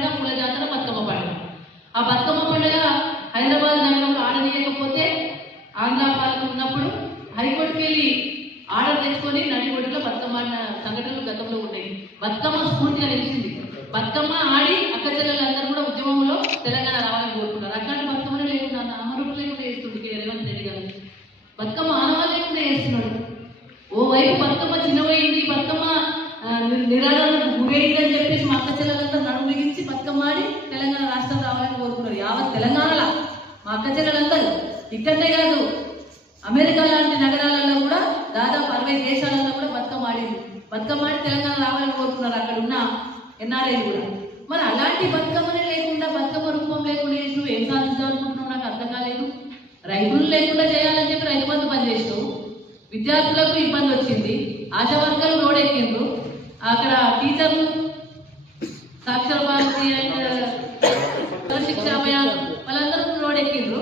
పండుగ పూల జాతర బతుకమ్మ పండుగ. ఆ బతుకమ్మ పండుగ హైదరాబాద్ నగరంలో ఆడనీయకపోతే ఆంధ్ర పాలన ఉన్నప్పుడు హైకోర్టుకి వెళ్ళి ఆర్డర్ తెచ్చుకొని నడిగొడ్డులో బతుకమ్మ ఆడిన సంఘటనలు గతంలో ఉన్నాయి. బతుకమ్మ స్ఫూర్తిగా నిలిచింది. బతుకమ్మ ఆడి అక్క చెల్లెలందరూ కూడా ఉద్యమంలో తెలంగాణ రావాలని కోరుకున్నారు. అట్లాంటి బతుకమ్మనే లేకుండా అమరుడు లేకుండా చేస్తుంది రేవంత్ రెడ్డి గారు. బతుకమ్మ ఆనవాళ్ళు లేకుండా చేస్తున్నాడు. ఓవైపు బతుకమ్మ చిన్నవైంది బతుకమ్మ ఆ, ని- అని గురైందని చెప్పేసి మా అక్క చెల్లెలంతా నడుము బిగించి తెలంగాణ రాష్ట్రం రావాలని కోరుకున్నారు. యావత్ తెలంగాణలో. మా అక్క చెల్లెలందరూ ఇక్కడనే కాదు అమెరికా లాంటి నగరాలలో కూడా దాదాపు అరవై దేశాలలో కూడా బతుకమ్మ బతుకమాడి బతుకమ్మ ఆడి తెలంగాణ రావాలని కోరుకున్నారు. అక్కడ ఉన్న ఎన్ఆర్ఐలు కూడా. మరి అలాంటి బతుకమ్మనే లేకుండా బతుకమ్మ రూపం లేకుండా చేసి ఏం సాధిస్తావు అనుకుంటున్నావు? నాకు అర్థం కాలేదు. రైతులు లేకుండా చేయాలని చెప్పి రైతు బంధు పని చేసినావు. విద్యార్థులకు ఇబ్బంది వచ్చింది. ఆశా వర్గాలు రోడ్ ఎక్కిండ్రు. అక్కడ టీచర్లు సాక్షర భారతి అండ్ శిక్ష అభయాన్ వాళ్ళందరూ రోడెక్కిండ్రు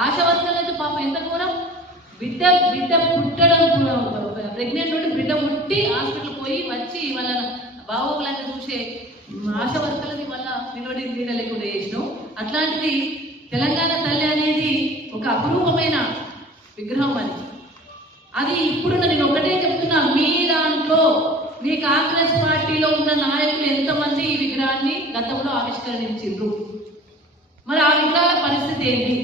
ఎక్కిండ్రు అయితే పాపం ఎంత ఘోరం? బిడ్డ బిడ్డ పుట్టడం ప్రెగ్నెంట్ ఉండి బిడ్డ పుట్టి హాస్పిటల్ పోయి వచ్చి వాళ్ళ బాగోగులన్నీ చూసే ఆశా వల్ల నిలబడి నీడ లేకుండా చేసినాం. అట్లాంటిది తెలంగాణ తల్లి అనేది ఒక అపురూపమైన విగ్రహం అది. అది ఇప్పుడు నేను ఒకటే చెప్తున్నా మీ దాంట్లో మీ కాంగ్రెస్ పార్టీలో ఉన్న నాయకులు ఎంతమంది ఈ విగ్రహం గతంలో మరి ఆ యుగాల పరిస్థితి ఏంటి?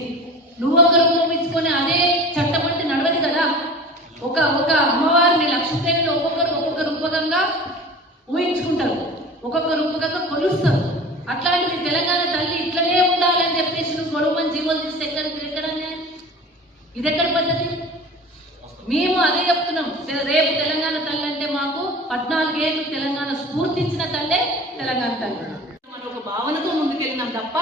నువ్వు ఒకరు ఉపమించుకొని అదే చట్టం అంటే నడవదు కదా? ఒక ఒక అమ్మవారిని లక్ష్మీదేవిని ఒక్కొక్కరు ఒక్కొక్క రూపకంగా ఊహించుకుంటారు. ఒక్కొక్క రూపకంగా కొలుస్తారు. అట్లాంటిది తెలంగాణ తల్లి ఇట్లనే ఉండాలని చెప్పేసి నువ్వు గొడవని జీవోలు తీస్తే ఎక్కడ ఎక్కడ ఇది ఎక్కడ పద్ధతి? మేము అదే చెప్తున్నాం. రేపు తెలంగాణ తల్లి అంటే మాకు పద్నాలుగేళ్ళు తెలంగాణ స్ఫూర్తించిన తల్లే తెలంగాణ తల్లి. భావనతో ముందుకెళ్ళినాం తప్ప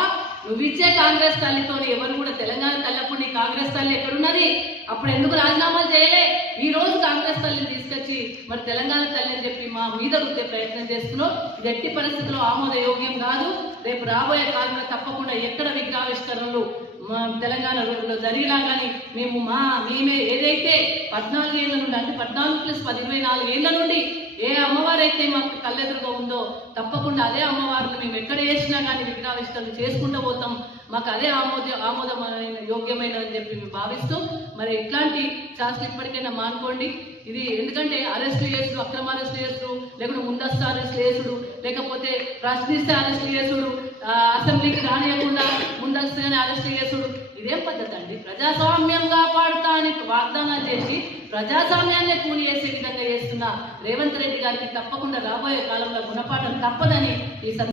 నువ్విచ్చే కాంగ్రెస్ తల్లితో ఎవరు కూడా తెలంగాణ తల్లప్పుడు నీ కాంగ్రెస్ తల్లి ఎక్కడున్నది? అప్పుడు ఎందుకు రాజీనామాలు చేయలే? ఈ రోజు కాంగ్రెస్ తల్లిని తీసుకొచ్చి మరి తెలంగాణ తల్లి అని చెప్పి మా మీద రుద్దే ప్రయత్నం చేస్తున్నావు. ఇది ఎట్టి పరిస్థితుల్లో ఆమోదయోగ్యం కాదు. రేపు రాబోయే కాలంలో తప్పకుండా ఎక్కడ విగ్రహావిష్కరణలు మా తెలంగాణలో జరిగినా కానీ మేము మా మేమే ఏదైతే పద్నాలుగు ఏళ్ళ నుండి అంటే పద్నాలుగు ప్లస్ పది ఇరవై నాలుగు ఏళ్ళ నుండి అమ్మవారు అయితే మాకు కళ్ళెదురుగా ఉందో తప్పకుండా అదే అమ్మవారిని మేము ఎక్కడ వేసినా కానీ విగ్రహావిష్కరణ చేసుకుంటూ పోతాం. మాకు అదే ఆమోద ఆమోదమైన యోగ్యమైన అని చెప్పి మేము భావిస్తూ మరి ఇట్లాంటి శాస్త్రం ఇప్పటికైనా మానుకోండి. ఇది ఎందుకంటే అరెస్ట్ చేసుడు అక్రమ అరెస్ట్ చేసుడు లేకుంటే ముందస్తు అరెస్ట్ చేసుడు లేకపోతే ప్రశ్నిస్తే అరెస్ట్ చేసుడు అసెంబ్లీకి రానియకుండా ముందస్తుగానే అరెస్ట్ చేసుడు ఇదేం పద్ధతి అండి. ప్రజాస్వామ్యం కాపాడుతా అని వాగ్దానాలు చేసి ప్రజాస్వామ్యాన్ని కూలి చేసే విధంగా చేస్తున్న రేవంత్ రెడ్డి గారికి తప్పకుండా రాబోయే కాలంలో గుణపాఠం తప్పదని ఈ సందర్భంగా